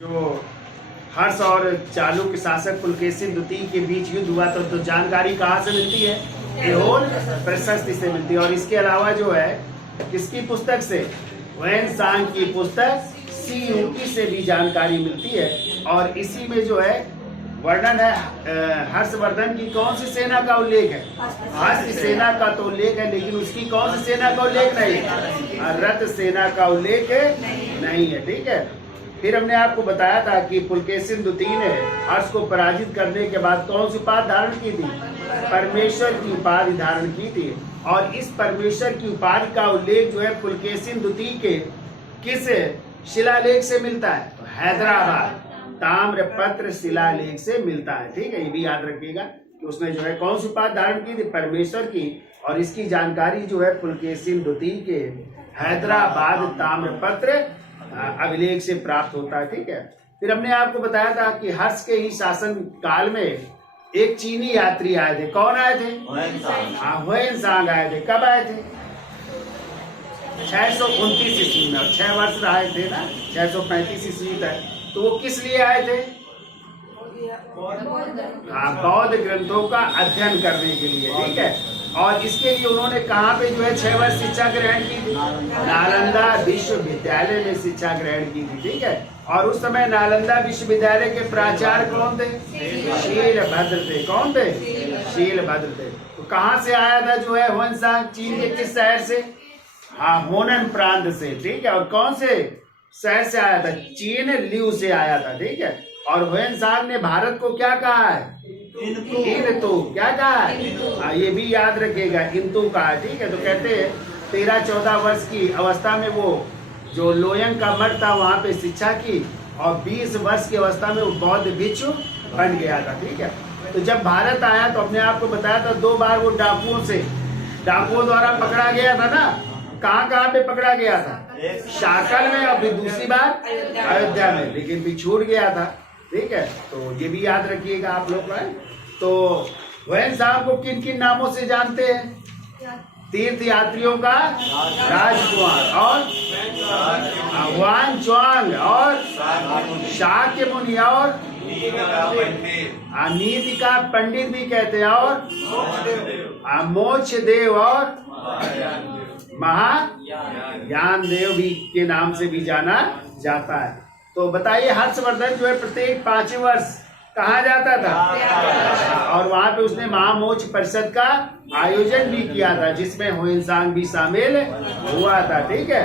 जो हर्ष और चालुक्य शासक पुलकेशिन द्वितीय के बीच युद्ध हुआ तो जानकारी कहाँ से मिलती है? ऐहोल प्रशस्ति से मिलती है। और इसके अलावा जो है किसकी पुस्तक से? ह्वेन-त्सांग की पुस्तक सी यूकी से भी जानकारी मिलती है। और इसी में जो है वर्णन है हर्षवर्धन की कौन सी सेना का उल्लेख है? हर्ष सेना का तो उल्लेख है, लेकिन उसकी कौन सी सेना का उल्लेख नहीं है? रथ सेना का उल्लेख नहीं है। ठीक है। फिर हमने आपको बताया था कि पुलकेशिन द्वितीय ने हर्ष को पराजित करने के बाद कौन सी उपाधि धारण की थी? परमेश्वर की उपाधि धारण की थी। और इस परमेश्वर की उपाधि का उल्लेख जो है पुलकेशिन द्वितीय के किस शिलालेख से मिलता है? तो हैदराबाद ताम्रपत्र शिलालेख से मिलता है। ठीक है, ये भी याद रखिएगा कि उसने जो है कौन सी उपाधि धारण की थी? परमेश्वर की। और इसकी जानकारी जो है पुलकेशिन द्वितीय के हैदराबाद ताम्रपत्र अभिलेख से प्राप्त होता है। ठीक है। फिर हमने आपको बताया था कि हर्ष के ही शासन काल में एक चीनी यात्री आए थे। कौन आए थे? ह्वेन-त्सांग आए थे। कब आए थे? 629 ईस्वी में। 6 वर्ष रहे थे ना, 635 ईस्वी तक। तो वो किस लिए आए थे? बौद्ध ग्रंथों का अध्ययन करने के लिए। ठीक है। और इसके लिए उन्होंने कहाँ पे जो है 6 वर्ष शिक्षा ग्रहण की थी? नालंदा विश्वविद्यालय में शिक्षा ग्रहण की थी। ठीक है। और उस समय नालंदा विश्वविद्यालय के प्राचार्य कौन थे? शीलभद्र थे। कौन थे? शीलभद्र थे। तो कहाँ से आया था जो है ह्वेन-त्सांग? चीन के किस शहर से? होनन प्रांत से। ठीक है। और कौन से शहर से आया था? चीन ल्यू से आया था। ठीक है। और ह्वेन-त्सांग ने भारत को क्या कहा है? इंतु। क्या कहा है? ये भी याद रखिएगा, इंतु कहा। ठीक है। तो कहते हैं 13-14 वर्ष की अवस्था में वो जो लोयंग का मठ था वहां पे शिक्षा की, और 20 वर्ष की अवस्था में वो बौद्ध भिक्षु बन गया था। ठीक है। तो जब भारत आया तो अपने आप को बताया था 2 बार वो डाकुओं द्वारा पकड़ा गया था ना। कहाँ पे पकड़ा गया था? शाकल में, और फिर दूसरी बार अयोध्या में, लेकिन फिर छूट गया था। ठीक है। तो ये भी याद रखिएगा आप लोग। तो ह्वेन-त्सांग को किन किन नामों से जानते हैं? तीर्थ यात्रियों का राजकुमार, और ह्वेन-त्सांग, और शाक्य मुनि, और नीति का पंडित भी कहते हैं, और मोक्ष देव, और महायान देव भी के नाम से भी जाना जाता है। तो बताइए हर्षवर्धन जो है प्रत्येक 5 वर्ष कहाँ जाता था? और वहां पे उसने महामोक्ष परिषद का आयोजन भी किया था, जिसमें ह्वेन-त्सांग भी शामिल हुआ था। ठीक है।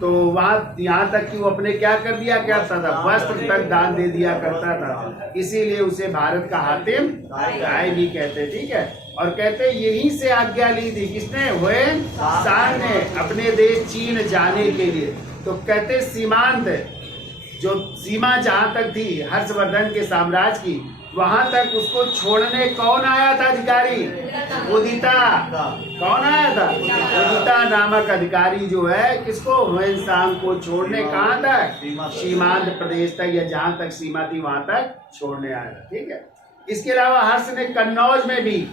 तो वहां यहाँ तक कि वो अपने क्या कर दिया करता था? वस्त्र तक दान दे दिया करता था। इसीलिए उसे भारत का हातिम राय भी कहते। ठीक है। और कहते यहीं से आज्ञा ली थी किसने? ह्वेन-त्सांग ने अपने देश चीन जाने के लिए। तो कहते सीमांत जो सीमा जहां तक थी हर्षवर्धन के साम्राज्य की, वहां तक उसको छोड़ने कौन आया था अधिकारी? उदिता। कौन आया था? उदिता नामक अधिकारी जो है किसको? ह्वेन-त्सांग को छोड़ने कहाँ तक? सीमांत प्रदेश तक, या जहां तक सीमा थी वहां तक छोड़ने आया था। ठीक है। इसके अलावा हर्ष ने कन्नौज में भी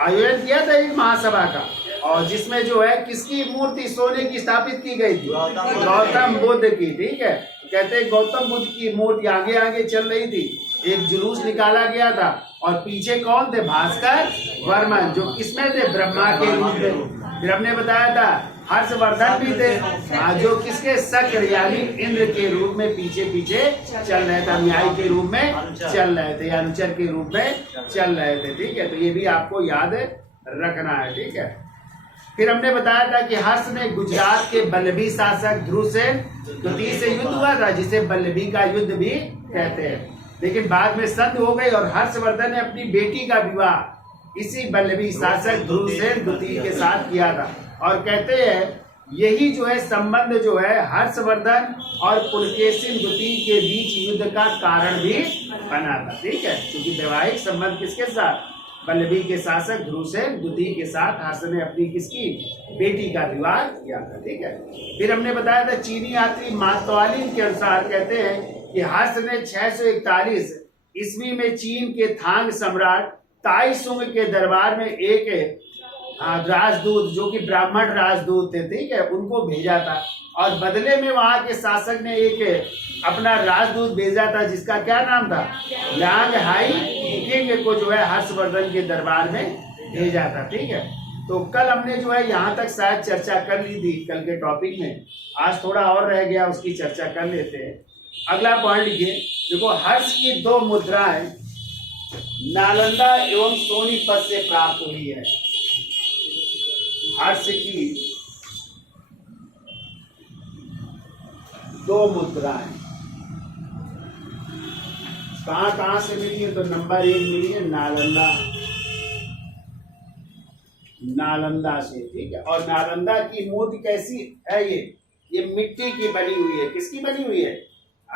आयोजन किया था एक महासभा का, और जिसमें जो है किसकी मूर्ति सोने की स्थापित की गई थी? गौतम बुद्ध की। ठीक है। कहते हैं गौतम बुद्ध की मूर्ति आगे आगे चल रही थी। एक जुलूस निकाला गया था, और पीछे कौन थे? भास्कर वर्मन, जो किसमें थे? ब्रह्मा के रूप में। फिर हमने बताया था हर्षवर्धन भी थे, जो किसके? शक्र यानी इंद्र के रूप में पीछे पीछे चल रहे थे, न्याय के रूप में चल रहे थे, अनुचर के रूप में चल रहे थे। ठीक है। तो ये भी आपको याद रखना है। ठीक है। फिर हमने बताया था कि हर्ष ने गुजरात के बल्लभी शासक ध्रुवसेन द्वितीय से युद्ध हुआ था, जिसे बल्लभी का युद्ध भी कहते हैं। लेकिन बाद में संधि हो गई, और हर्षवर्धन ने अपनी बेटी का विवाह इसी बल्लभी शासक ध्रुवसेन द्वितीय के साथ किया था। और कहते हैं यही जो है संबंध जो है हर्षवर्धन और पुलकेशिन द्वितीय के बीच युद्ध का कारण भी बना था। ठीक है। क्योंकि वैवाहिक संबंध किसके साथ? बल्लभी के शासक ध्रुवसेन द्वितीय के साथ हर्ष ने अपनी किसकी? बेटी का विवाह किया था। ठीक है। फिर हमने बताया था चीनी यात्री मातवालिन के अनुसार कहते हैं कि हर्ष ने 641 ईस्वी में चीन के थांग सम्राट ताइसुंग के दरबार में एक हाँ, राजदूत, जो कि ब्राह्मण राजदूत थे, ठीक है, उनको भेजा था। और बदले में वहां के शासक ने एक अपना राजदूत भेजा था जिसका क्या नाम था, यांग हाई किंग को जो है हर्षवर्धन के दरबार में भेजा था। ठीक है, तो कल हमने जो है यहाँ तक शायद चर्चा कर ली थी कल के टॉपिक में, आज थोड़ा और रह गया, उसकी चर्चा कर लेते हैं। अगला पॉइंट लिखिए, देखो हर्ष की 2 मुद्राएं नालंदा एवं सोनीपत से प्राप्त हुई है। हर्ष की 2 मुद्राएं कहाँ से मिली है, तो नंबर 1 मिली है नालंदा से। ठीक है, और नालंदा की मूर्ति कैसी है, ये मिट्टी की बनी हुई है। किसकी बनी हुई है,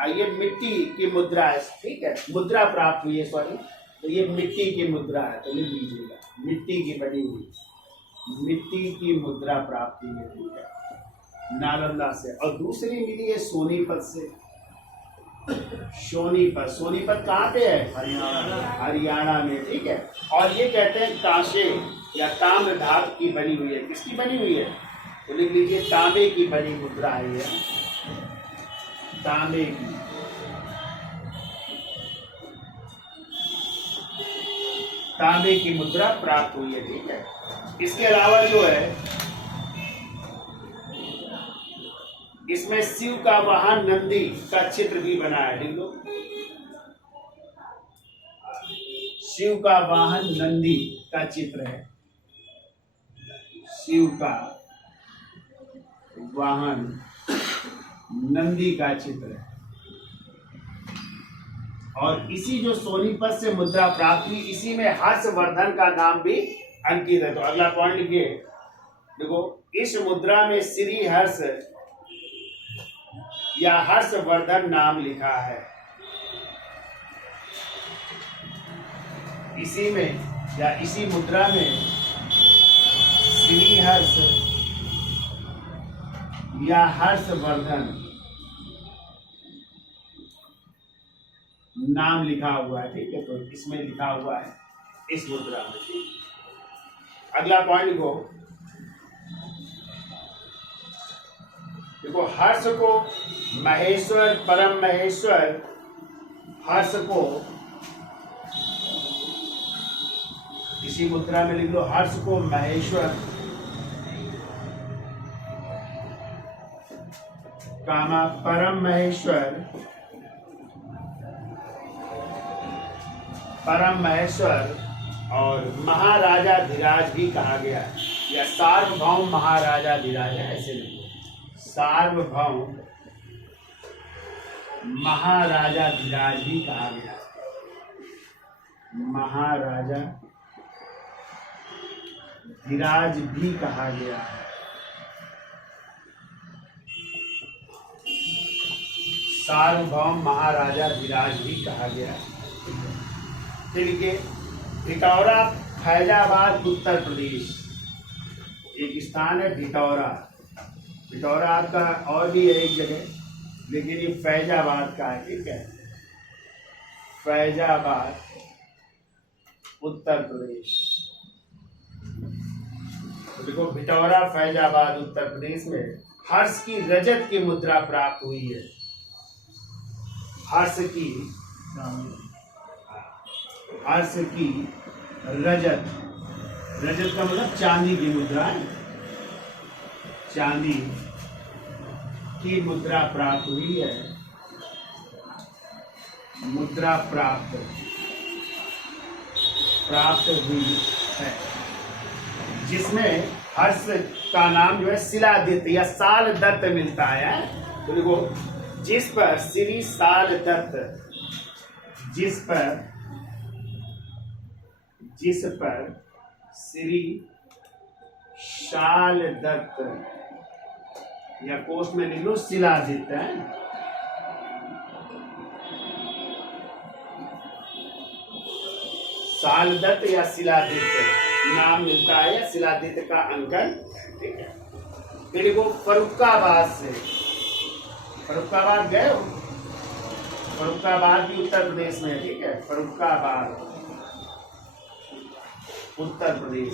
ये मिट्टी की मुद्रा है। ठीक है, मुद्रा प्राप्त हुई है, सॉरी, तो ये मिट्टी की मुद्रा है, तो लिख लीजिएगा, मिट्टी की बनी हुई, मिट्टी की मुद्रा प्राप्त हुई है। ठीक है, नालंदा से। और दूसरी मिली है सोनीपत से। सोनीपत कहाँ पे है, हरियाणा में। ठीक है, और ये कहते हैं कांसे या ताम्र धातु की बनी हुई है। किसकी बनी हुई है, तो लिख लीजिए तांबे की बनी मुद्रा है ये, तांबे की। तांबे की मुद्रा प्राप्त हुई है। ठीक है, इसके अलावा जो है इसमें शिव का वाहन नंदी का चित्र भी बना है। लिख लो, शिव का वाहन नंदी का चित्र है। शिव का वाहन नंदी का चित्र है। और इसी जो सोनीपत से मुद्रा प्राप्त हुई, इसी में हर्षवर्धन का नाम भी अंकित है। तो अगला पॉइंट लिखिए, देखो इस मुद्रा में श्री हर्ष या हर्षवर्धन नाम लिखा है। इसी में या इसी मुद्रा में श्री हर्ष या हर्षवर्धन नाम लिखा हुआ है। ठीक है, तो इसमें लिखा हुआ है इस मुद्रा में। अगला पॉइंट को देखो, हर्ष को महेश्वर, परम महेश्वर हर्ष को इसी मुद्रा में लिख लो, हर्ष को महेश्वर कामा परम महेश्वर और महाराजा धीराज भी कहा गया है, या सार्वभौम महाराजा धीराज है, ऐसे लिखो, सार्वभौम महाराजा धीराज भी कहा गया है, महाराजा धीराज भी कहा गया है। सार्वभौम महाराजा धीराज भी कहा गया है। ठीक है, भिटौरा फैजाबाद उत्तर प्रदेश एक स्थान है, भिटौरा। भिटौरा आपका और भी है एक जगह, लेकिन ये फैजाबाद का है। ठीक है, फैजाबाद उत्तर प्रदेश। तो देखो, भिटौरा फैजाबाद उत्तर प्रदेश में हर्ष की रजत की मुद्रा प्राप्त हुई है। हर्ष की रजत, रजत का मतलब चांदी की मुद्रा है, चांदी की मुद्रा प्राप्त हुई है। मुद्रा प्राप्त हुई है, जिसमें हर्ष का नाम जो है शिलादित्य या साल दत्त मिलता है। तो देखो, जिस पर श्री साल दत्त, जिस पर श्री शाल दत्त, या कोष्ठ में लिख लो शिलादित्य है। साल दत्त या शिलादित्य नाम मिलता है, या शिलादित्य का अंकन। ठीक है, फिर देखो फर्रुखाबाद से, फर्रुखाबाद गए हो, फर्रुखाबाद भी उत्तर प्रदेश में है। ठीक है, फर्रुखाबाद उत्तर प्रदेश।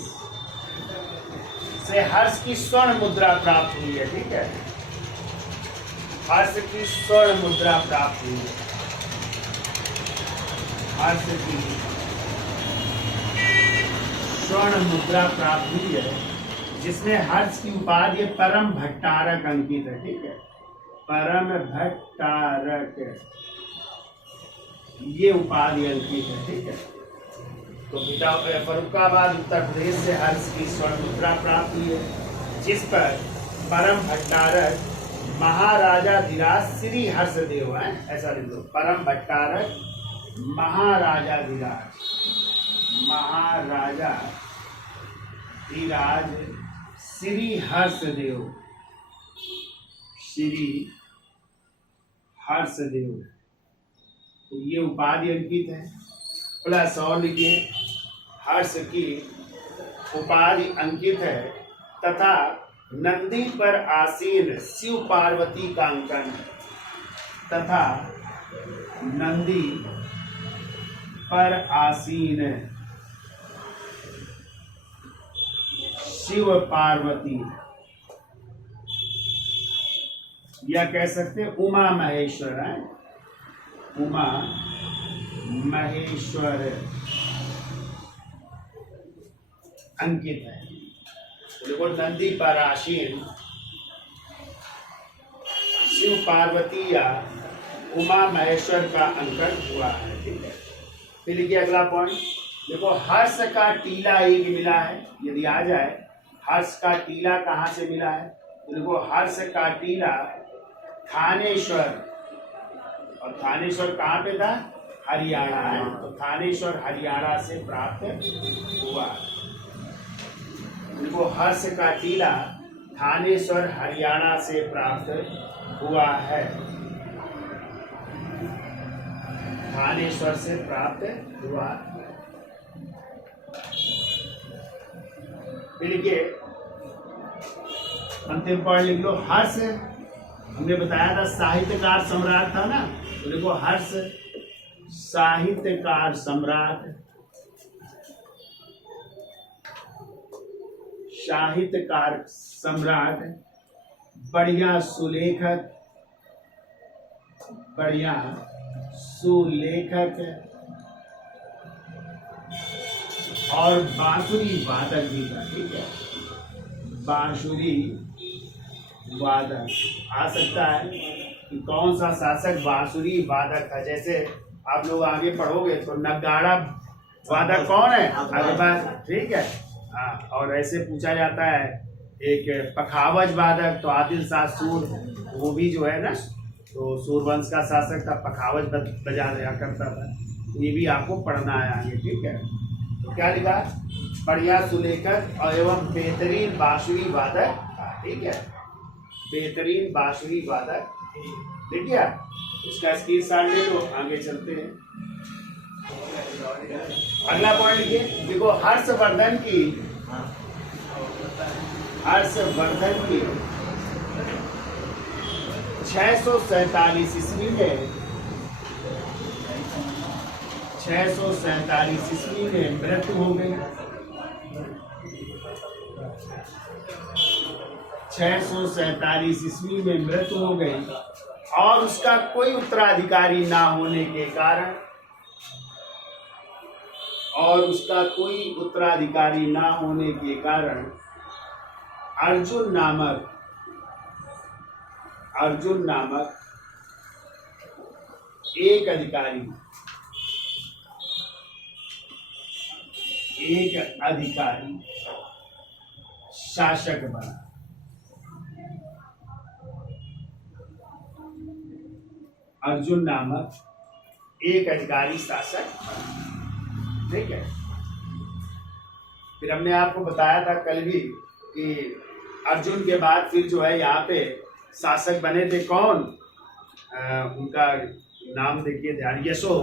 से हर्ष की स्वर्ण मुद्रा प्राप्त हुई है। ठीक है, हर्ष की स्वर्ण मुद्रा प्राप्त हुई है। हर्ष की स्वर्ण मुद्रा प्राप्त हुई है, जिसमें हर्ष की उपाधि परम भट्टारक अंकित है। ठीक है, परम भट्टारक ये उपाधि अंकित है। ठीक है, तो फर्रुखाबाद उत्तर प्रदेश से हर्ष की स्वर्ण मुद्रा प्राप्त हुई है, जिस पर परम भट्टारक महाराजा धीराज श्री हर्षदेव है, ऐसा लिख लो, परम भट्टारक महाराजा धीराज, महाराजा धीराज श्री हर्षदेव, श्री हर्षदेव, तो ये उपाधि अंकित है। प्लस और लिखिए, हर्ष की उपाधि अंकित है तथा नंदी पर आसीन शिव पार्वती का अंकन है, तथा नंदी पर आसीन शिव पार्वती, या कह सकते उमा महेश्वर है, उमा महेश्वर अंकित है। देखो, नंदी पर आसीन शिव पार्वती या उमा महेश्वर का अंकन हुआ है। ठीक है, फिर लिखिए अगला पॉइंट। देखो, हर्ष का टीला एक मिला है, यदि आ जाए हर्ष का टीला कहाँ से मिला है, तो देखो हर्ष का टीला थानेश्वर, और थानेश्वर कहाँ पे था, हरियाणा है, तो थानेश्वर हरियाणा से प्राप्त हुआ। देखो, हर्ष का टीला थानेश्वर हरियाणा से प्राप्त हुआ है, थानेश्वर से प्राप्त हुआ। फिर ये अंतिम पॉइंट लिख लो, हर्ष हमने बताया था साहित्यकार सम्राट था ना, तो देखो हर्ष साहित्यकार सम्राट, साहित्यकार सम्राट, बढ़िया सुलेखक, बढ़िया सुलेखक और बांसुरी वादक भी था। ठीक है, बांसुरी वादक आ सकता है कि कौन सा शासक बांसुरी वादक था। जैसे आप लोग आगे पढ़ोगे तो नगाड़ा वादक कौन है, आगे बात। ठीक है, और ऐसे पूछा जाता है एक पखावज वादक, तो आदिल शाह सूर, वो भी जो है ना, तो सूरवंश का शासक था, पखावज बजा दिया करता था, ये भी आपको पढ़ना है आगे। ठीक है, तो क्या लिखा, बढ़िया सुलेखक और एवं बेहतरीन बांसुरी वादक था। ठीक है, बेहतरीन बांसुरी वादक। देखिए इसका स्क्रीनशॉट ले लो, आगे चलते हैं। अगला पॉइंट लिखिए, देखो हर्षवर्धन की 647 ईस्वी में 647 ईस्वी में मृत्यु हो गई। 647 ईस्वी में मृत्यु हो गई, और उसका कोई उत्तराधिकारी ना होने के कारण, और उसका कोई उत्तराधिकारी ना होने के कारण अर्जुन नामक एक अधिकारी शासक बना। अर्जुन नामक एक अधिकारी शासक। ठीक है, फिर हमने आपको बताया था कल भी कि अर्जुन के बाद फिर जो है यहाँ पे शासक बने थे कौन, उनका नाम देखिए ध्यान, यशो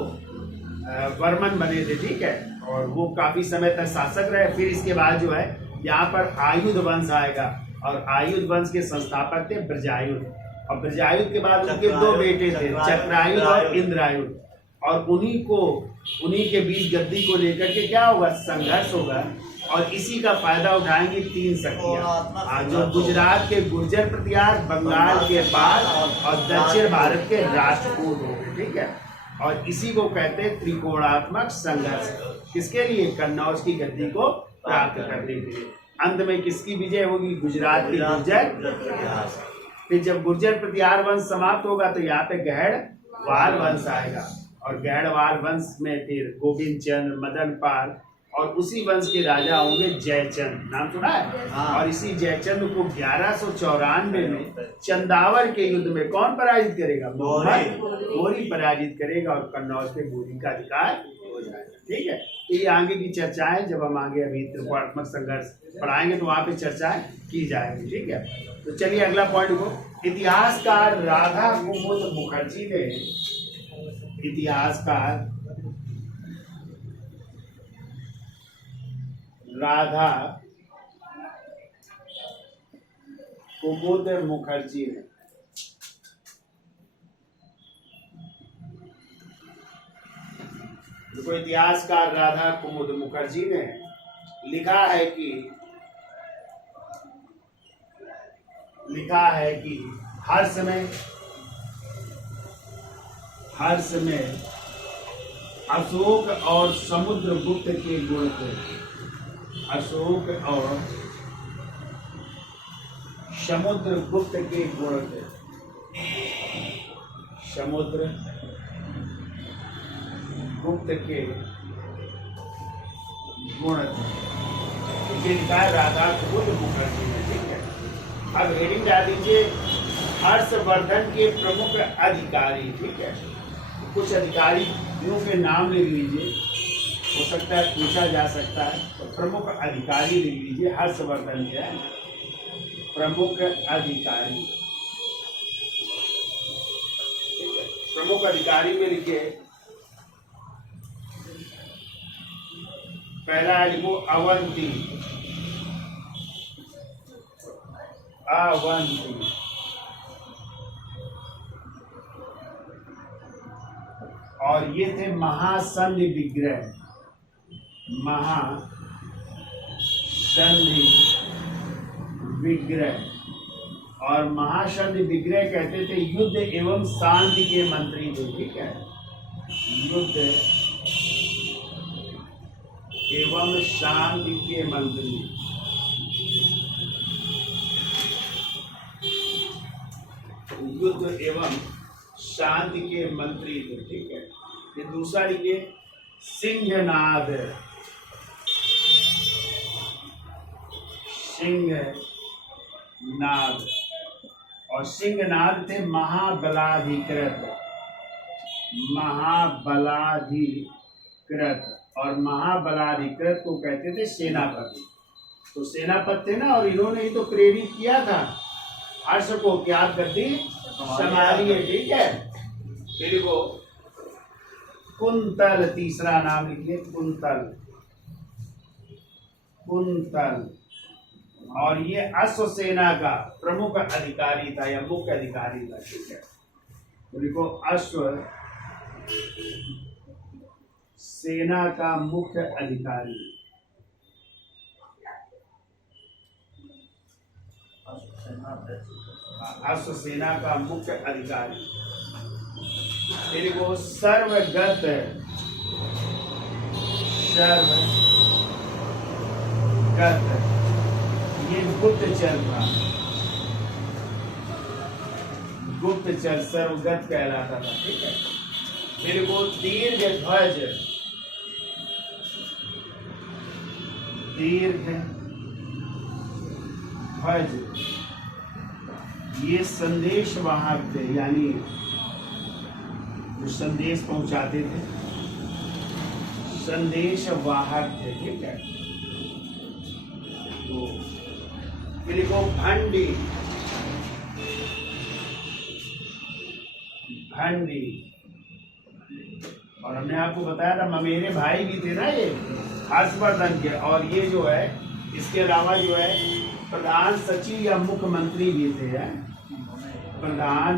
वर्मन बने थे। ठीक है, और वो काफी समय तक शासक रहे। फिर इसके बाद जो है यहाँ पर आयुध वंश आएगा, और आयुध वंश के संस्थापक थे ब्रजायुध, और ब्रजायुध के बाद उनके दो बेटे थे, चक्रायुध और इंद्रायुध। और उन्हीं के बीच गद्दी को लेकर के क्या होगा, संघर्ष होगा। और इसी का फायदा उठाएंगी 3 शक्तियां, जो गुजरात के गुर्जर प्रतिहार, बंगाल के पाल और दक्षिण भारत के राष्ट्रकूट होंगे, ठीक है। और इसी को कहते हैं त्रिकोणात्मक संघर्ष। किसके लिए? कन्नौज की गद्दी को प्राप्त करने के लिए। अंत में किसकी विजय होगी? गुजरात की गुर्जर। फिर जब गुर्जर प्रतिहार वंश समाप्त होगा तो यहाँ पे गहड़वाल वंश आएगा, और गहड़वाल वंश में फिर गोविंद चंद्र, मदन पाल, और उसी वंश के राजा होंगे जयचंद। नाम सुना है? और इसी जयचंद को 1194 में चंदावर के युद्ध में कौन पराजित करेगा? गौरी पराजित करेगा, और कन्नौज के बोरी का अधिकार हो जाएगा, ठीक है। ये आगे की चर्चाएं जब हम आगे अभी त्रिकोणात्मक संघर्ष पढ़ाएंगे तो वहां पे चर्चाएं की जाएगी, ठीक है। तो चलिए अगला पॉइंट को, इतिहासकार राधा कुमुद मुखर्जी ने, इतिहासकार राधा कुमुद मुखर्जी ने देखो, इतिहासकार राधा कुमुद मुखर्जी ने लिखा है कि हर समय अशोक और समुद्रगुप्त के गुण थे। अशोक और समुद्रगुप्त के गुण थे। समुद्रगुप्त के गुण थे, लिखा है राधा कुमुद मुखर्जी ने, ठीक है। अब हेडिंग डाल दीजिए, हर्षवर्धन के प्रमुख अधिकारी, ठीक है। कुछ अधिकारियों के नाम लिख लीजिए, हो सकता है पूछा जा सकता है, तो प्रमुख अधिकारी लिख लीजिए। हर्षवर्धन के प्रमुख अधिकारी, ठीक है। प्रमुख अधिकारी में लिखिए, पहला लिखो अवंती, और ये थे महासंधि विग्रह। महासंधि विग्रह, और महासंधि विग्रह कहते थे युद्ध एवं शांति के मंत्री थे, ठीक है। युद्ध एवं शांति के मंत्री, युद्ध एवं शांति के मंत्री थे, ठीक है। ये दूसरा लिखिए, सिंहनाद, और सिंहनाद थे महाबलाधिकृत, और महाबलाधिकृत को कहते थे सेनापति। तो सेनापति थे ना, और इन्होंने ही तो प्रेरित किया था हर्ष को कि आप गद्दी संभालिए, ठीक है। फिर वो कुंतल, तीसरा नाम लिखिए, कुंतल, और ये अश्वसेना का प्रमुख अधिकारी था या मुख्य अधिकारी था, ठीक है। तो लिखो अश्व सेना का मुख्य अधिकारी, अश्वसेना का मुख्य अधिकारी। फिर वो सर्वगत, ये गुप्तचर था, गुप्तचर सर्वगत कहलाता था, ठीक है। फिर वो दीर्घध्वज, ये संदेश वाहक थे, यानी जो संदेश पहुंचाते थे, संदेश वाहक थे, ठीक है। तो फिर को भंडी, और हमने आपको बताया था ममेरे भाई भी थे ना ये हर्षवर्धन के, और ये जो है इसके अलावा जो है प्रधान सचिव या मुख्यमंत्री भी थे, प्रधान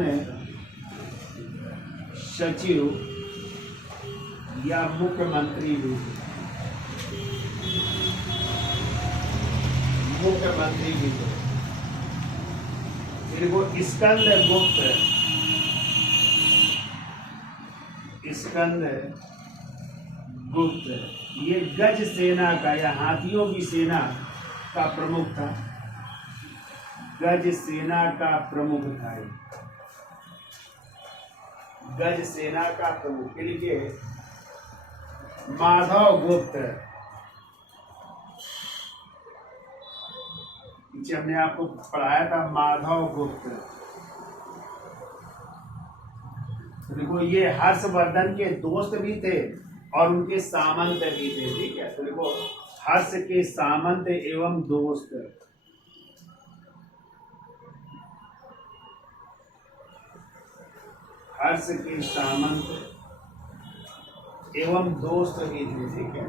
सचिव या मुख्यमंत्री भी थे, मुख्यमंत्री भी थे। फिर वो स्कंद गुप्त, ये गज सेना का या हाथियों की सेना का प्रमुख था, गज सेना का प्रमुख था, गज सेना का प्रमुख। लिखिए माधव गुप्त, पीछे हमने आपको पढ़ाया था माधव गुप्त। तो देखो ये हर्षवर्धन के दोस्त भी थे और उनके सामंत भी थे, ठीक है। तो देखो हर्ष के सामंत एवं दोस्त, हर्ष के सामंत एवं दोस्त भी थे, ठीक है।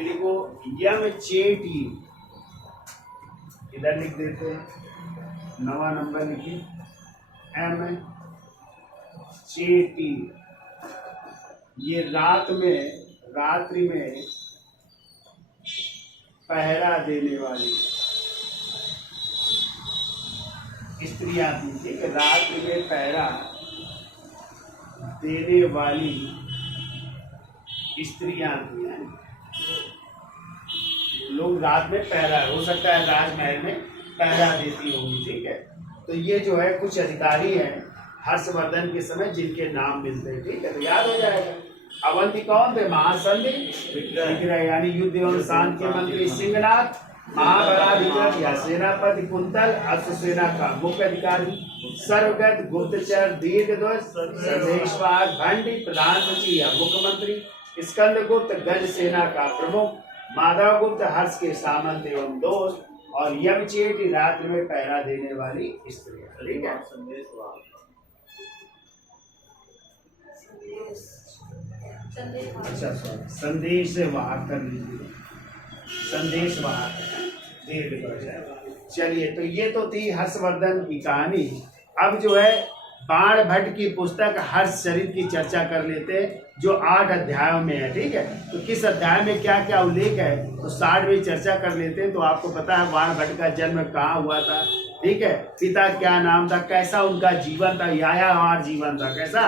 देखो यम चेटी, इधर लिख देते हैं, 9वां नंबर लिखिए, एम चेटी, ये रात्रि में पहरा देने वाली स्त्रियां थी, ठीक है। रात्रि में पहरा देने वाली स्त्रियां थी। लोग रात में पहरा, हो सकता है राजमहल में पहरा देती होंगी, ठीक है। तो ये जो है कुछ अधिकारी हैं हर्षवर्धन के समय जिनके नाम मिलते हैं, ठीक है। तो याद हो जाएगा। अवंती कौन थे? महासंधि विग्रह यानी युद्ध एवं शांति के मंत्री सिंहनाथ, महाबला विजय या सेनापति कुंतल, अश्वसेना का मुख्य अधिकारी, सर्वगत गुप्तचर दीर्घध्वज, संदेशवाहक भंडी, प्रधान सचिव या मुख्यमंत्री, स्कंद गुप्त गज सेना का प्रमुख, माधव गुप्त हर्ष के सामंत एवं दोस्त, और यमचेटी रात्रि में पहरा देने वाली स्त्रियां, ठीक है। अच्छा संदेश वाहक कर लीजिए, संदेश वाहक दीर्घ हो जाएगा। चलिए, तो ये तो थी हर्षवर्धन की कहानी। अब जो है बाण भट्ट की पुस्तक हर्षचरित की चर्चा कर लेते हैं, जो 8 अध्यायों में है, ठीक है। तो किस अध्याय में क्या क्या उल्लेख है तो 60 चर्चा कर लेते हैं। तो आपको पता है बाण भट्ट का जन्म कहाँ हुआ था, ठीक है। पिता क्या नाम था, कैसा उनका जीवन था, यायावार जीवन था, कैसा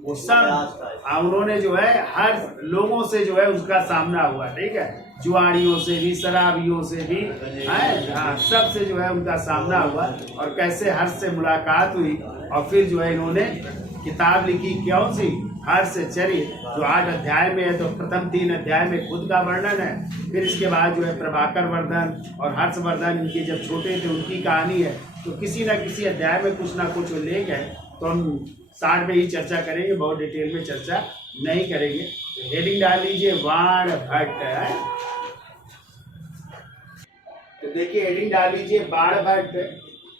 वो सब उन्होंने जो है हर लोगों से जो है उसका सामना हुआ, ठीक है। जुआड़ियों से भी, शराबियों से भी, सब से जो है उनका सामना हुआ, और कैसे हर्ष से मुलाकात हुई, और फिर जो है इन्होंने किताब लिखी, कौन सी? हर्षचरित, जो 8 अध्याय में है। तो प्रथम 3 अध्याय में खुद का वर्णन है, फिर इसके बाद जो है प्रभाकर वर्धन और हर्षवर्धन इनके जब छोटे थे उनकी कहानी है। तो किसी न किसी अध्याय में कुछ ना कुछ उल्लेख है। तो हम 60 में ही चर्चा करेंगे, बहुत डिटेल में चर्चा नहीं करेंगे। तो हेडिंग डाल लीजिए बाण भट्ट है। तो देखिए हेडिंग डाल लीजिए बाण भट्ट।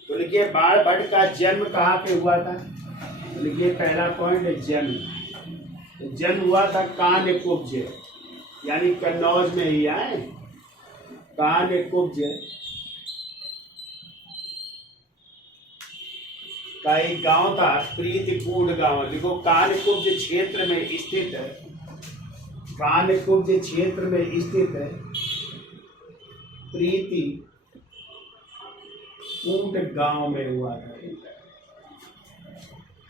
तो लिखिए बाण भट्ट का जन्म कहाँ पे हुआ था। तो लिखिए पहला पॉइंट है जन्म। तो जन्म हुआ था कान्यकुब्ज, यानी कन्नौज में ही आए, कान्यकुब्ज का एक गांव था, प्रीतिकूट गांव। देखो कान्यकुब्ज क्षेत्र में स्थित है, कान्यकुब्ज क्षेत्र में स्थित है प्रीतिकूट गांव में हुआ था,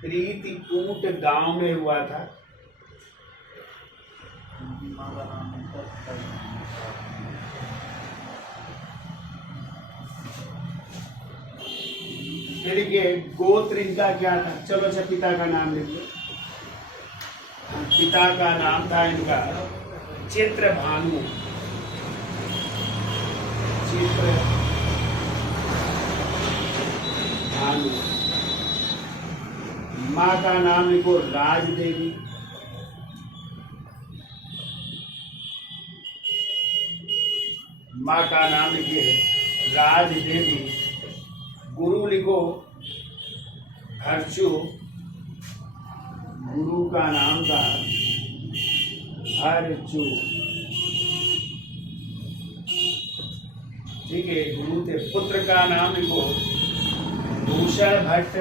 प्रीतिकूट गांव में हुआ था। देखिए गोत्र इनका क्या था, चलो अच्छा पिता का नाम लिखिए। पिता का नाम था इनका चित्रभानु, चित्रभानु। माँ का नाम लिखो राजदेवी, माँ का नाम लिखिए राजदेवी। गुरु लिखो हर्षु, गुरु का नाम था हर्षु, ठीक है, गुरु थे। पुत्र का नाम लिखो भूषण भट्ट,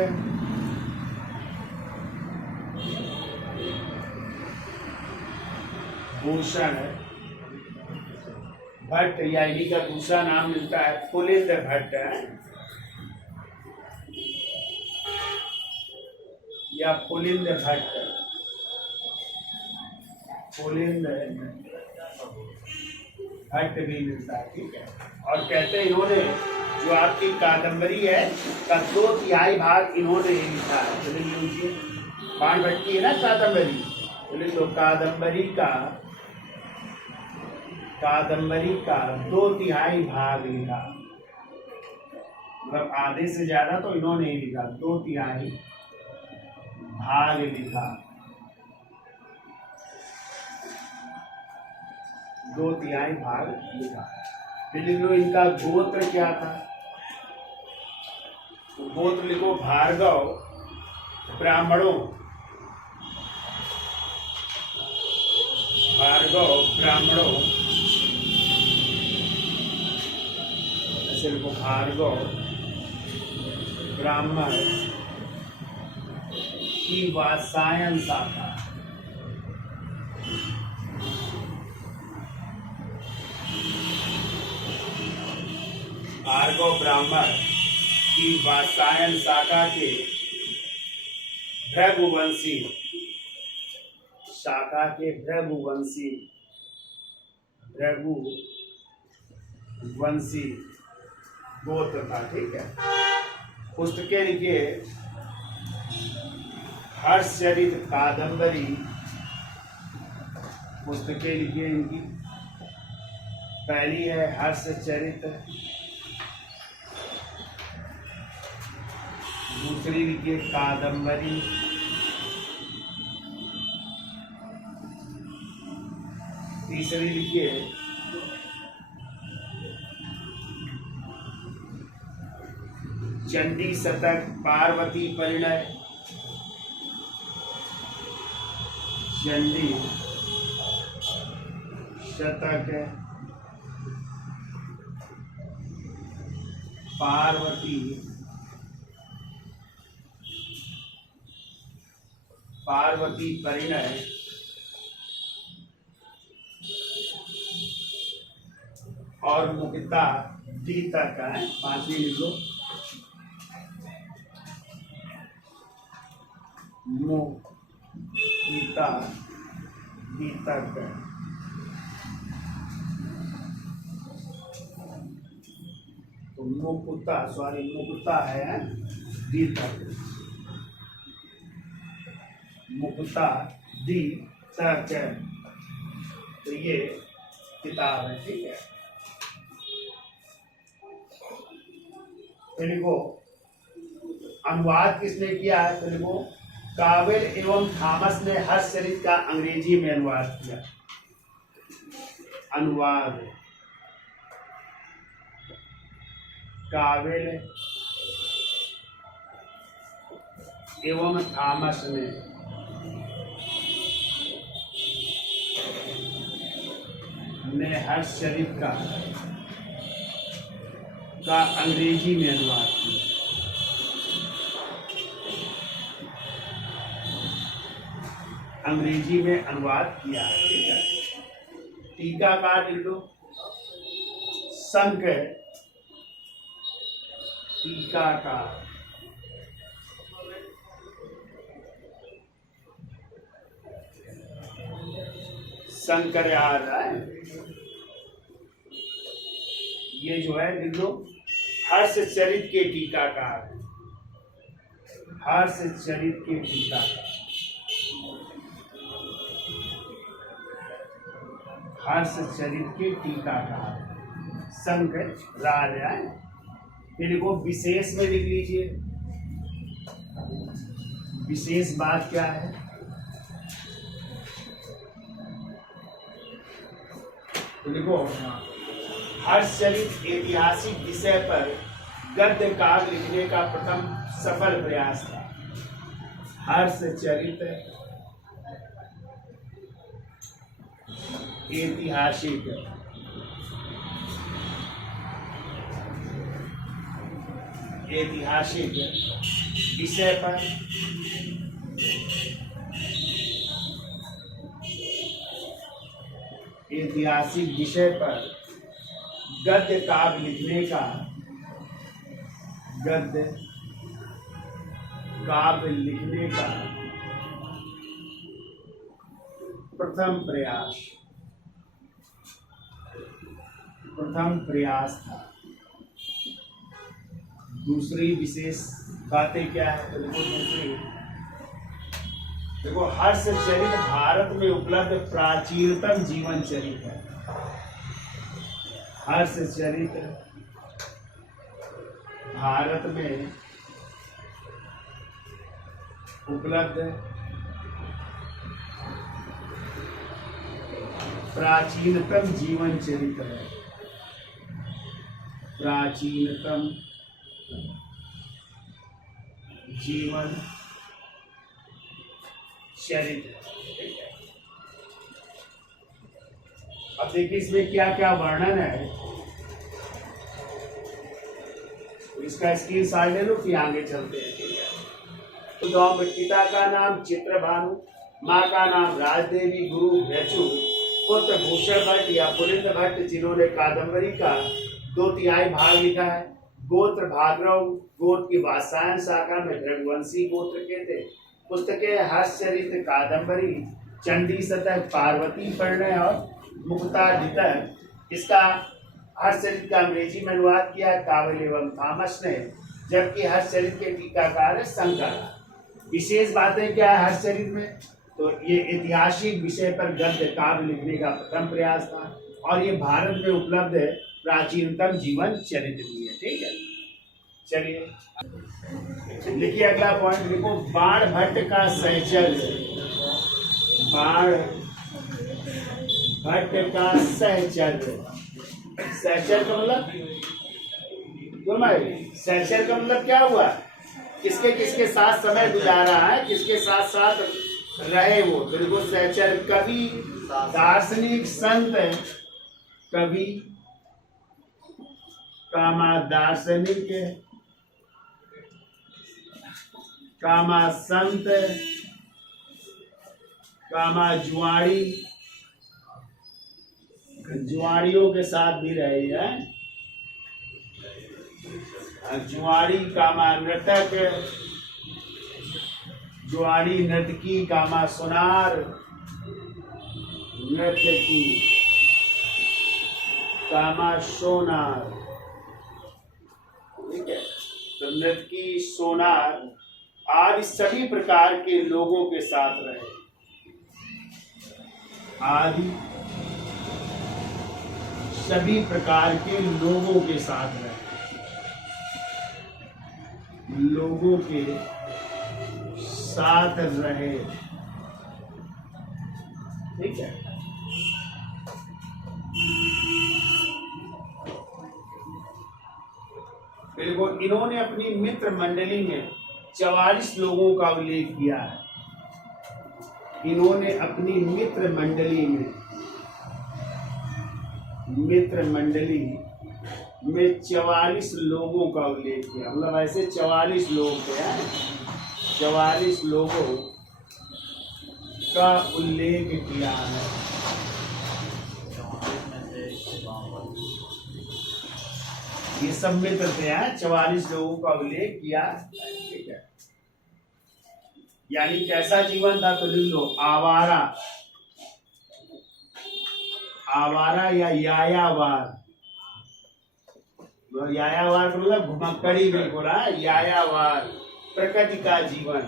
भूषण भट्ट या इन्हीं का दूसरा नाम मिलता है पुलिंद भट्ट या पुलिंद भट्ट, पुलिंद भट्ट भी मिलता है। ठीक है। और कहते हैं इन्होंने जो आपकी कादम्बरी है का 2/3 भाग इन्होंने लिखा है। तो लिख लीजिए, बाणभट्ट की है ना कादम्बरी, तो लिख लो कादम्बरी का 2/3 भाग लिखा, मतलब आधे से ज्यादा तो इन्होंने ही लिखा, 2/3 भाग लिखा, 2/3 भाग लिखा। फिर लिख लो इनका गोत्र क्या था, तो गोत्र लिखो भार्गव ब्राह्मणों, भार्गव ब्राह्मणों, ऐसे लिखो भार्गव ब्राह्मण की वात्सायन शाखा, भार्गव ब्राह्मण की वात्सायन शाखा के भृगुवंशी, शाखा के भृगुवंशी गोत्र था। ठीक है। पुस्तकें लिखिए हर्षचरित कादम्बरी, पुस्तकें लिखिए इनकी, पहली है हर्षचरित, दूसरी लिखिए कादम्बरी, तीसरी लिखिए चंडी शतक पार्वती परिणय, चंडी शतक पार्वती परिणय, और मुक्ता डी तक का है, 5वीं लिख लो, मुक्ता डी तक, तो मुक्ता है डी तक, मुक्ता दी तक, तो ये किताब है। ठीक है। तो लिखो अनुवाद किसने किया है, तो लिखो कावेल एवं थॉमस ने हर्षचरित का अंग्रेजी में अनुवाद किया। अनुवाद कावेल एवं थॉमस ने हर्षचरित का अंग्रेजी में अनुवाद किया। अंग्रेजी में अनुवाद किया। ठीक है। टीकाकार लिख लो शंकर टीकाकार, शंकराचार्य है ये जो है लिख लो हर्षचरित के टीकाकार, हर्षचरित के टीकाकार, हर्षचरित के टीकाकार शंकराचार्य। फिर लिखो विशेष में लिख लीजिए, विशेष बात क्या है, तो लिखो हर्षचरित ऐतिहासिक विषय पर गद्य काव्य लिखने का प्रथम सफल प्रयास था। हर्षचरित ऐतिहासिक विषय पर ऐतिहासिक विषय पर गद्य काव्य लिखने का प्रथम प्रयास था। दूसरी विशेष बातें क्या है? तो देखो हर्ष चरित भारत में उपलब्ध प्राचीनतम जीवन चरित है। हर्ष चरित भारत में उपलब्ध प्राचीनतम जीवन चरित्र है। प्राचीनतम जीवन चरित्र। अब देखिए इसमें क्या क्या वर्णन है, इसका स्क्रीन शॉट ले लो फिर आगे चलते हैं। तो पिता का नाम चित्रभानु, माँ का नाम राजदेवी, गुरु भृचु, पुत्र भूषण भट्ट या पुलिंद भट्ट जिन्होंने कादम्बरी का 2/3 भाग लिखा है। गोत्र भाद्रव, गोत्र की वात्सायन शाखा में रघुवंशी गोत्र के थे। पुस्तकें हर्षचरित, कादम्बरी, चंडी शतक, पार्वती परिणय और मुक्तादितर। इसका हर्षचरित का अंग्रेजी में अनुवाद किया कावल एवं थॉमस ने, जबकि हर्षचरित के टीकाकार है शंकर। विशेष बातें क्या है हर्षचरित में? तो ये ऐतिहासिक विषय पर गद्य काव्य लिखने का प्रथम प्रयास था और ये भारत में उपलब्ध प्राचीनतम जीवन चरित्र भी है। ठीक है, चलिए लिखिए अगला पॉइंट। देखो बाण भट्ट का सहचर्य। बाण भट्ट का सहचर्य। सहचर्य का मतलब सहचर्य का मतलब क्या हुआ? किसके किसके साथ समय गुजारा है, किसके साथ साथ रहे वो। तो देखो सहचर्य कवि, दार्शनिक, संत। कवि कामा दार्शनिक, कामा संत, कामा जुआड़ी, जुआड़ियों के साथ भी रहे हैं। जुआड़ी कामा नृतक, जुआड़ी नर्तकी, कामा सुनार, नर्तकी, कामा सोनार। ठीक है, तो नर्तकी, सोनार आदि सभी प्रकार के लोगों के साथ रहे। आदि सभी प्रकार के लोगों के साथ रहे। लोगों के साथ रहे। ठीक है, बिल्कुल। इन्होंने अपनी मित्र मंडली में 44 लोगों का उल्लेख किया है। इन्होंने अपनी मित्र मंडली में 44 लोगों का उल्लेख किया। मतलब ऐसे 44 लोग थे, 44 लोगों का उल्लेख किया है। ये सब मित्र थे, 44 लोगों का उल्लेख किया। ठीक है, यानी कैसा जीवन था? तो लिख लो आवारा, आवारा या यायावार। यायावार मतलब घुमक्कड़ी बिल्कुल। यायावार प्रकृति का जीवन,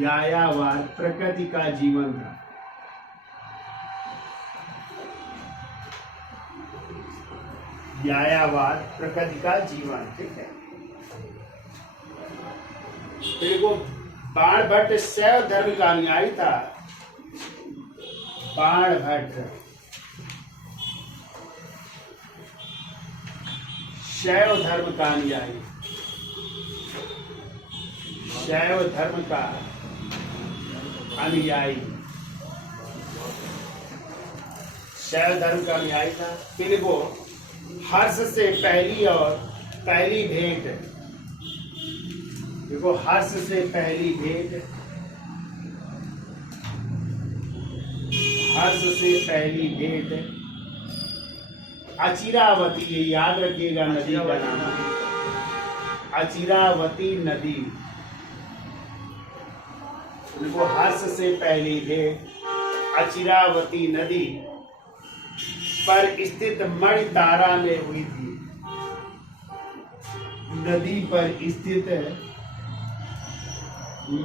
यायावार प्रकृति का जीवन था। यायावार प्रकृति का जीवन। ठीक है, देखो बाण भट्ट शैव धर्म का अनुयायी था। बाण भट्ट शैव धर्म का अनुयायी, शैव धर्म का अनुयायी, शैव धर्म का अनुयायी था। फिर वो हर्ष से पहली भेंट। देखो हर्ष से पहली भेंट, हर्ष से पहली भेंट अचिरावती, ये याद रखिएगा नदी का नाम, अचिरावती नदी। उनको हर्ष से पहली भेंट अचिरावती नदी पर स्थित मणितारा में हुई थी। नदी पर स्थित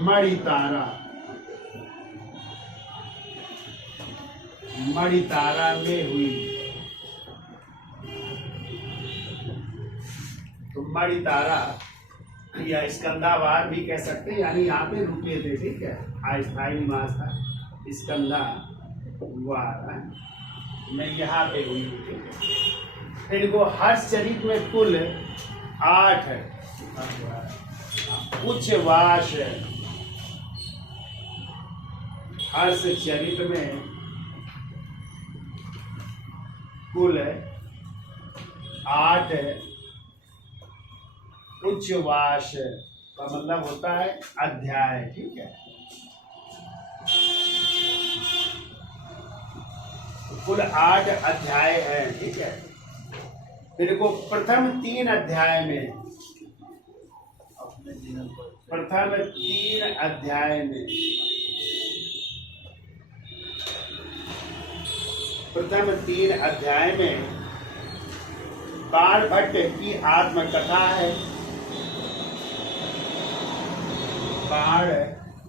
मणितारा, मणितारा में हुई। तो मणितारा या स्कंदावार भी कह सकते हैं, यानी यहाँ पे रुके थे, ठीक है, अस्थायी निवास था स्कंदावार में, यहाँ पे हुई थी। इनको हर्षचरित में कुल 8 है, उच्छ्वास है। हर्षचरित में कुल 8 उच्छ्वास का मतलब होता है अध्याय, ठीक है। कुल 8 अध्याय है, ठीक है। फिर को प्रथम 3 अध्याय में, प्रथम 3 अध्याय में, प्रथम 3 अध्याय में बाणभट्ट की आत्मकथा है। बाणभट्ट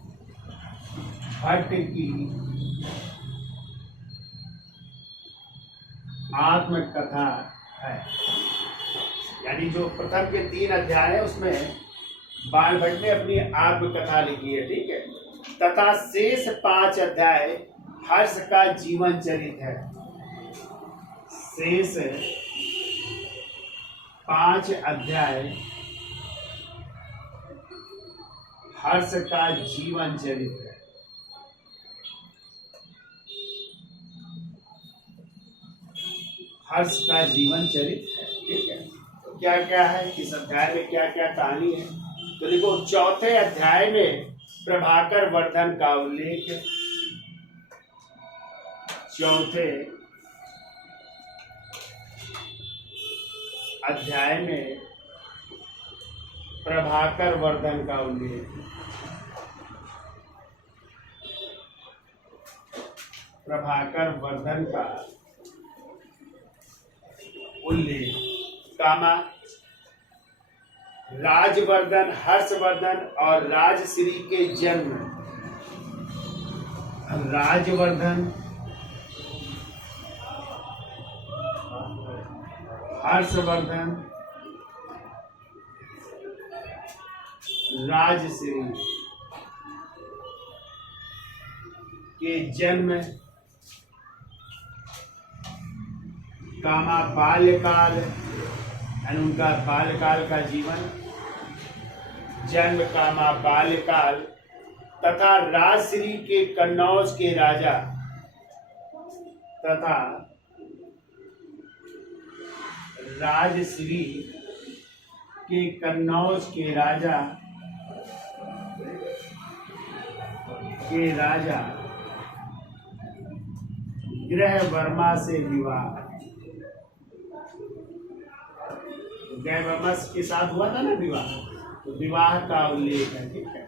की आत्मकथा है, यानी जो प्रथम के 3 अध्याय है उसमें बाणभट्ट ने अपनी आत्मकथा लिखी है, ठीक है। तथा शेष 5 अध्याय हर्ष का जीवन चरित है। शेष 5 अध्याय हर्ष का जीवन चरित है। हर्ष का जीवन चरित है, ठीक है। तो क्या क्या है, किस अध्याय में क्या क्या कहानी है, तो देखो चौथे अध्याय में प्रभाकर वर्धन का उल्लेख है। चौथे अध्याय में प्रभाकर वर्धन का उल्लेख, प्रभाकर वर्धन का उल्लेख। कामा राजवर्धन, हर्षवर्धन और राजश्री के जन्म। राजवर्धन, हर्षवर्धन, राजश्री के जन्म। कामा बाल्यकाल, यानी उनका बाल्यकाल का जीवन, जन्म कामा बाल्यकाल, तथा राजश्री के कन्नौज के राजा, तथा राजश्री के कन्नौज के राजा ग्रह वर्मा से विवाह। ग्रह वर्मा के साथ हुआ था ना विवाह, तो विवाह का उल्लेख है, ठीक है,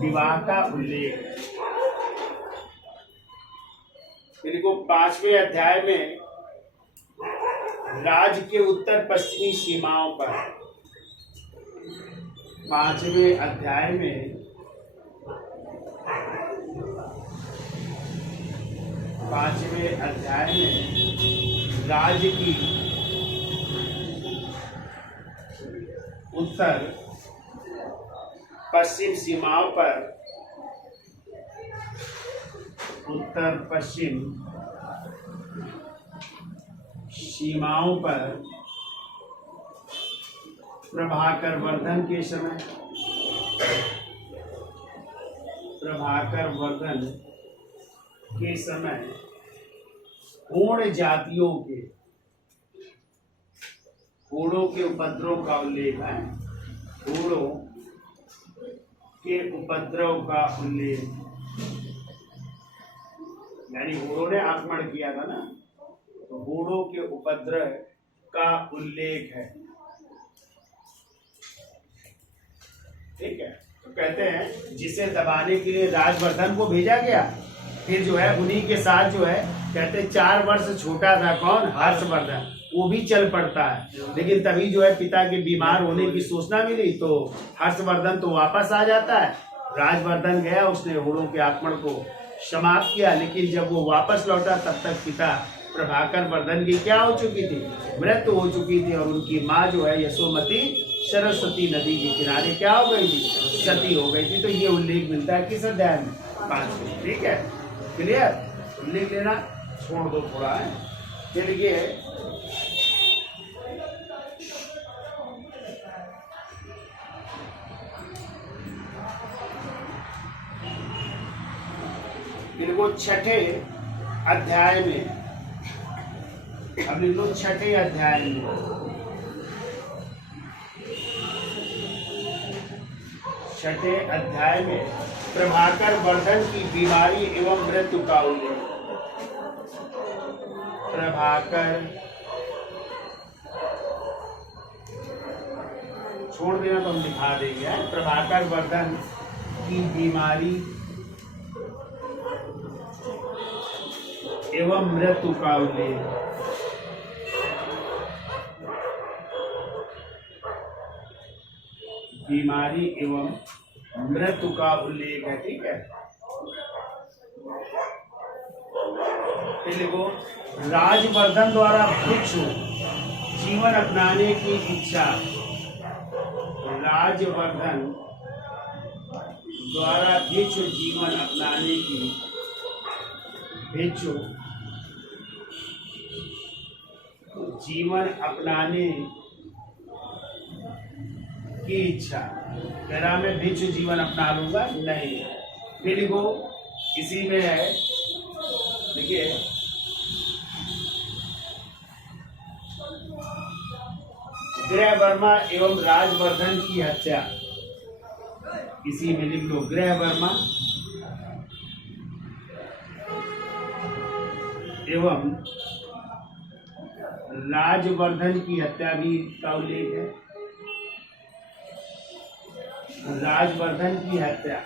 विवाह का उल्लेख। फिर को 5वें अध्याय में राज्य के उत्तर पश्चिमी सीमाओं पर, 5वें अध्याय में 5वें अध्याय में राज्य की उत्तर पश्चिम सीमाओं पर, उत्तर पश्चिम सीमाओं पर प्रभाकर वर्धन के समय, प्रभाकर वर्धन के समय पूर्ण जातियों के, हूणों के उपद्रव का उल्लेख है। हूणों के उपद्रव का उल्लेख, यानी हूणों ने आक्रमण किया था ना, तो हूणों के उपद्रव का उल्लेख है। ठीक है, तो कहते हैं जिसे दबाने के लिए राजवर्धन को भेजा गया, फिर जो है उन्हीं के साथ जो है कहते 4 वर्ष छोटा था कौन, हर्षवर्धन, वो भी चल पड़ता है। लेकिन तभी जो है पिता के बीमार होने की सूचना मिली तो हर्षवर्धन तो वापस आ जाता है। राजवर्धन गया, उसने हूणों के आक्रमण को समाप्त किया, लेकिन जब वो वापस लौटा तब तक पिता प्रभाकर वर्धन की क्या हो चुकी थी, मृत्यु हो चुकी थी, और उनकी माँ जो है यशोमती सरस्वती नदी के किनारे क्या हो गई थी, सती हो गई थी। तो ये उल्लेख मिलता है किस अध्याय में, 5वें। ठीक है, क्लियर, उल्लेख लेना छोड़ दो थोड़ा है। चलिए इनको छठे अध्याय में, अब लिख लो छठे अध्याय में, छठे अध्याय में प्रभाकर वर्धन की बीमारी एवं मृत्यु का उल्लेख। प्रभाकर, छोड़ देना तो हम दिखा देंगे। प्रभाकर वर्धन की बीमारी एवं मृत्यु का उल्लेख। बीमारी एवं मृत्यु का उल्लेख है। ठीक है, देखो, राजवर्धन द्वारा भिक्षु जीवन अपनाने की इच्छा। राजवर्धन द्वारा भिक्षु जीवन अपनाने की, भिक्षु जीवन अपनाने की इच्छा। कह रहा मैं भिक्षु जीवन अपना लूंगा, नहीं। फिर लिखो, इसी में है, देखिए, गृहवर्मा एवं राजवर्धन की हत्या। इसी में लिख लो, गृहवर्मा एवं राजवर्धन की हत्या भी का उल्लेख है। राजवर्धन की हत्या।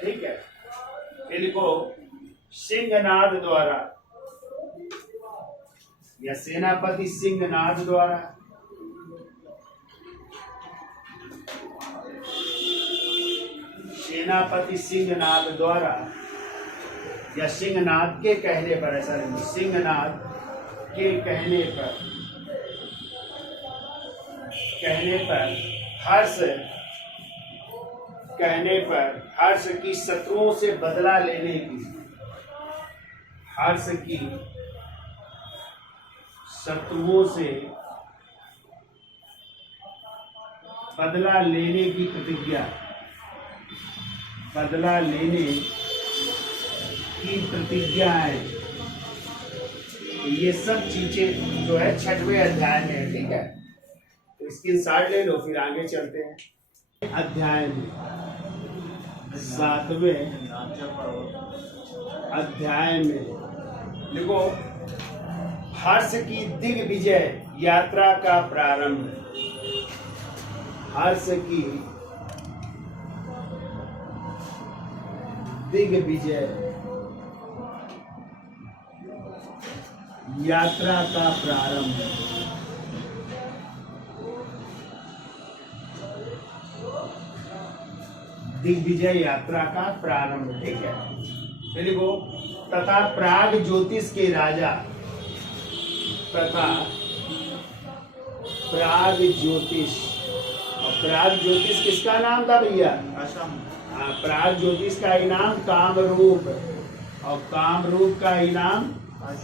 ठीक है, इनको सिंहनाद द्वारा या सेनापति सिंहनाद द्वारा, सेनापति सिंहनाद द्वारा या सिंहनाद के कहने पर, ऐसा नहीं, सिंहनाद के कहने पर हर्ष की शत्रुओं से बदला लेने की, हर्ष की शत्रुओं से बदला लेने की प्रतिज्ञा, बदला लेने की प्रतिज्ञा है। तो ये सब चीजें जो है 6वें अध्याय में है। ठीक है, तो इसकी साइड ले लो, फिर आगे चलते हैं। अध्याय में 7वें अध्याय में देखो, हर्ष की दिग्विजय यात्रा का प्रारंभ। हर्ष की दिग्विजय यात्रा का प्रारंभ। दिग्विजय यात्रा का प्रारंभ। ठीक है, देखो, तथा प्राग ज्योतिष के राजा, तथा प्राग ज्योतिष, और प्राग ज्योतिष किसका नाम था भैया, हाँ, प्राग ज्योतिष का इनाम कामरूप, और कामरूप का इनाम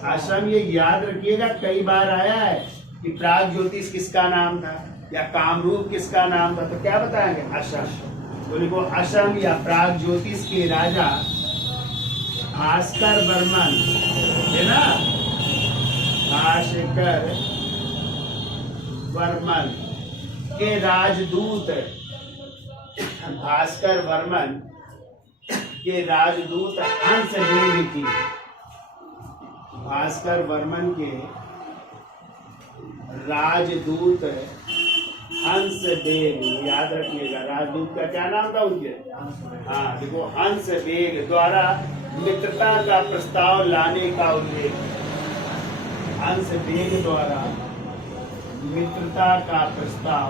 आश्रम। ये याद रखिएगा, कई बार आया है कि प्राग ज्योतिष किसका नाम था या कामरूप किसका नाम था, तो क्या बताएंगे, आश्रम। तो लिखो, आश्रम या प्राग ज्योतिष के राजा भास्कर वर्मन, है ना, भास्कर वर्मन के राजदूत, भास्कर वर्मन के राजदूत हंसदेव की, भास्कर वर्मन के राजदूत हंस बेग, याद रखिएगा राजदूत का क्या नाम था उनके, हाँ देखो, हंस बेग द्वारा मित्रता का प्रस्ताव लाने का उल्लेख। हंस बेग द्वारा मित्रता का प्रस्ताव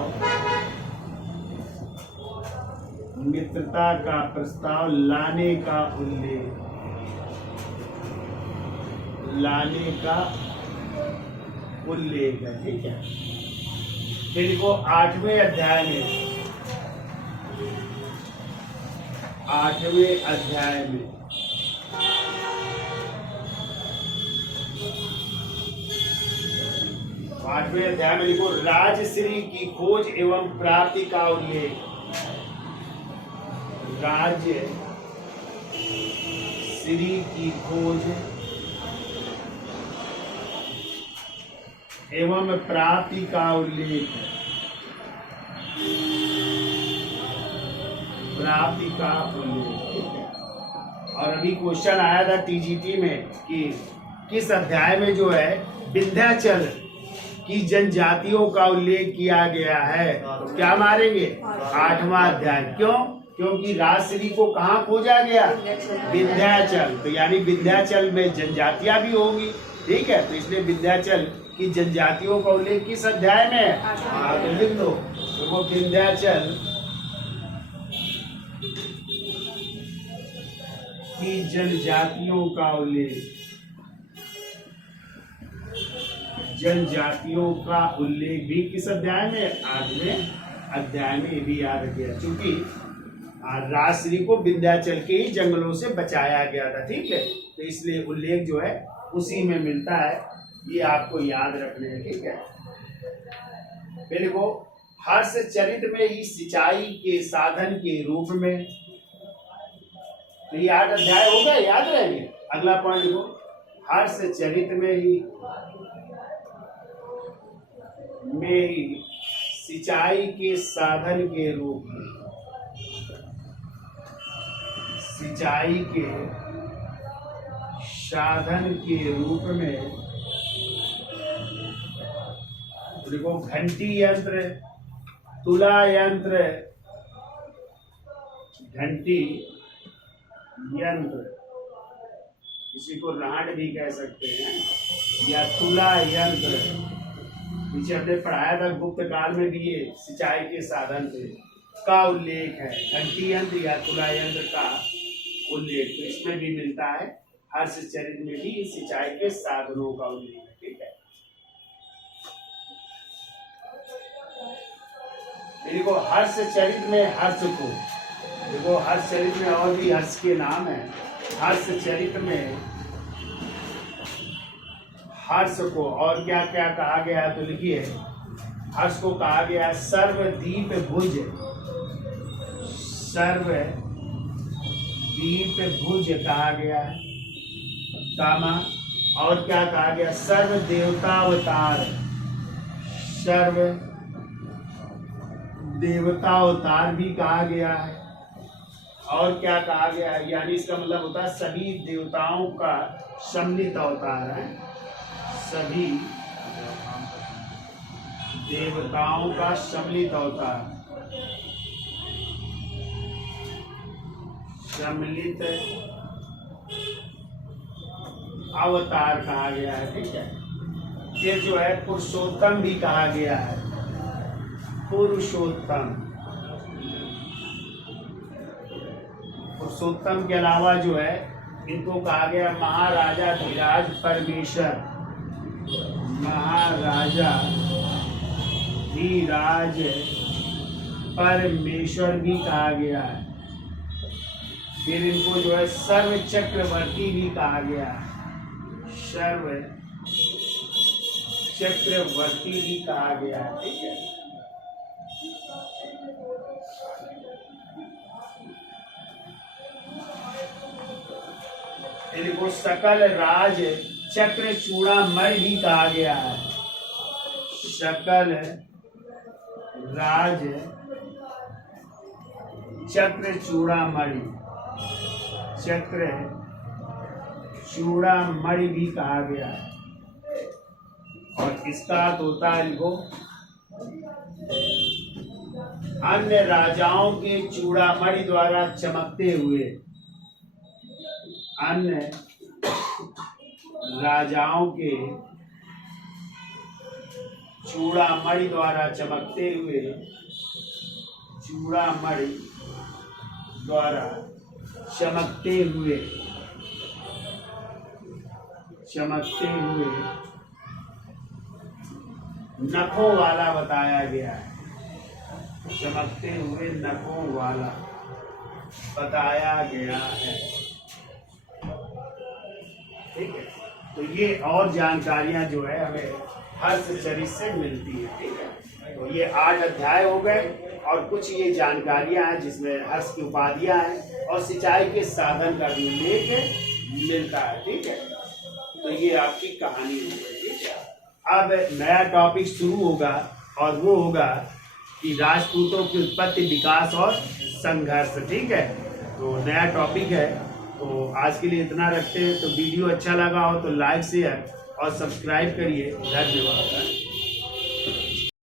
लाने का उल्लेख, है, ठीक है। फिर को 8वें अध्याय में लिखो, राजश्री की खोज एवं प्राप्ति का उल्लेख। राजश्री की खोज एवं प्राप्ति का उल्लेख, और अभी क्वेश्चन आया था टीजीटी में कि किस अध्याय में जो है विंध्याचल की जनजातियों का उल्लेख किया गया है, तो क्या मारेंगे 8वां अध्याय। क्यों? क्योंकि राजश्री को कहाँ खोजा गया, विंध्याचल, तो यानी विंध्याचल में जनजातियां भी होंगी, ठीक है, तो इसलिए विंध्याचल की जनजातियों का उल्लेख किस अध्याय में है, तो लिख दो, तो वो विंध्याचल की जनजातियों का उल्लेख भी किस अध्याय में, 8वें अध्याय में, ये भी याद रखिएगा, क्योंकि राजश्री को विंध्याचल के ही जंगलों से बचाया गया था, ठीक है, तो इसलिए उल्लेख जो है उसी में मिलता है, ये आपको याद रखने हैं, ठीक है। फिर देखो, हर्ष चरित्र में ही सिंचाई के साधन के रूप में, तो ये 8 अध्याय होगा, याद रहेंगे। अगला पॉइंट देखो, हर्ष चरित्र में ही सिंचाई के साधन के रूप में, देखो, घंटी यंत्र, तुला यंत्र, किसी को राड भी कह सकते हैं, या तुला यंत्र, पीछे हमने पढ़ाया था गुप्त काल में भी ये सिंचाई के साधन का उल्लेख है, घंटी यंत्र या तुला यंत्र का उल्लेख, तो इसमें भी मिलता है, हर्ष चरित्र में भी सिंचाई के साधनों का उल्लेख है, ठीक है। देखो, हर्ष चरित्र में हर्ष को, देखो हर्ष चरित्र में और भी हर्ष के नाम है, हर्ष चरित्र में हर्ष को और क्या क्या कहा गया है, तो लिखिए, हर्ष को कहा गया है सर्वदीप भुज, कहा गया है, कामा, और क्या कहा गया, सर्व देवता अवतार भी कहा गया है, और क्या कहा गया है, यानी इसका मतलब होता है सभी देवताओं का सम्मिलित अवतार है, सभी देवताओं का सम्मिलित अवतार, सम्मिलित अवतार कहा गया है, ठीक है। ये जो है पुरुषोत्तम भी कहा गया है, पुरुषोत्तम के अलावा जो है इनको कहा गया महाराजा धीराज परमेश्वर, महाराजा धीराज परमेश्वर भी कहा गया है। फिर इनको जो है सर्व चक्रवर्ती भी कहा गया है, सर्व चक्रवर्ती भी कहा गया है, ठीक है। इनको सकल राज चक्र चूड़ामणि भी कहा गया है, सकल राज चक्र चूड़ामणि, चक्र चूड़ामणि भी कहा गया है। और इसका अर्थ होता है इनको अन्य राजाओं के चूड़ामणि द्वारा चमकते हुए, अन्य राजाओं के चूड़ामणि द्वारा चमकते हुए, चूड़ामणि द्वारा चमकते हुए, चमकते हुए नखों वाला बताया गया है। चमकते हुए नखों वाला बताया गया है। ठीक है, तो ये और जानकारियां जो है हमें हर्षचरित से मिलती है। ठीक है, तो ये 8 अध्याय हो गए और कुछ ये जानकारियां हैं जिसमें हर्ष की उपाधियां हैं और सिंचाई के साधन का भी उल्लेख मिलता है। ठीक है, तो ये आपकी कहानी हो गई। ठीक है, अब नया टॉपिक शुरू होगा और वो होगा कि राजपूतों की उत्पत्ति, विकास और संघर्ष। ठीक है, तो नया टॉपिक है। तो आज के लिए इतना रखते हैं। तो वीडियो अच्छा लगा हो तो लाइक, शेयर और सब्सक्राइब करिए। धन्यवाद।